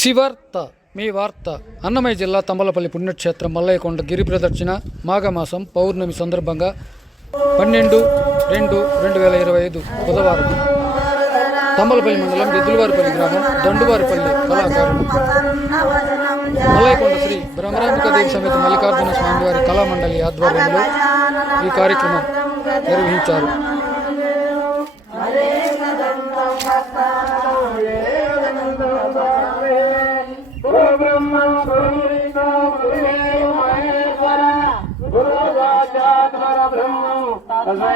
శివార్త మీ వార్త. అన్నమయ్య జిల్లా తంబలపల్లి పుణ్యక్షేత్రం మల్లయ్యకొండ గిరి ప్రదక్షిణ మాఘమాసం పౌర్ణమి సందర్భంగా 12/2/2025 బుధవారం తంబలపల్లి మండలం ఎద్దులవారిపల్లి గ్రామం దండువారిపల్లి కళాకారులు మల్లయ్యకొండ శ్రీ బ్రహ్మరాంబికాదేవి సమేత మల్లికార్జున స్వామివారి కళామండలి ఆధ్వర్యంలో ఈ కార్యక్రమం నిర్వహించారు. భలే